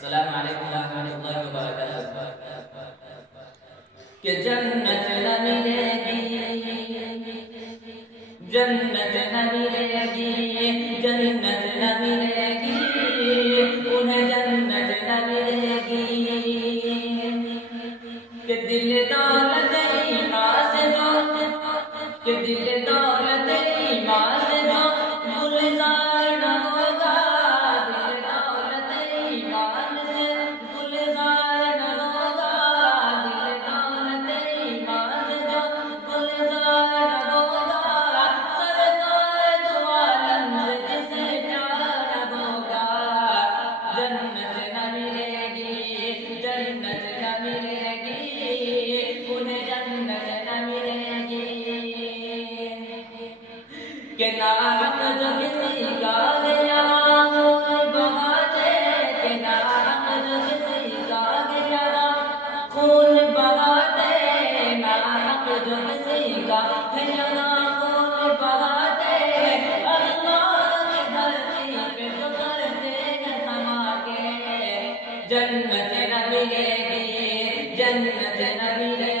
السلام علیکم ورحمۃ اللہ وبرکاتہ۔ کہ جنت نہ ملے گی، جنت نہ ملے گی، جنت نہ ملے گی، انہیں جنت نہ ملے گی۔ کہ دل دولت ایمان سے جو، کہ دل دولت ایمان سے جو گلزار نہ ہوگا، دل دولت ایمان سے گلزار نہ ہوگا، دل دولت ایمان سے جو گلزار نہ ہوگا، سرکار دو عالم سے جسے پیار نہ ہوگا، جنت نہ ملے گی، جنت نہ ملے گی، انہیں جنت نہ ملے گی۔ کہ نام جو کسی کا گیا خون بہاتے، کہ نام جو کسی کا گیا خون بہاتے، نام جو کسی کا گیا خون بہاتے، اللہ کی دھرتی پہ جو کرتے ہیں دھماکے، جنت نہ ملے گی، جنت نہ ملے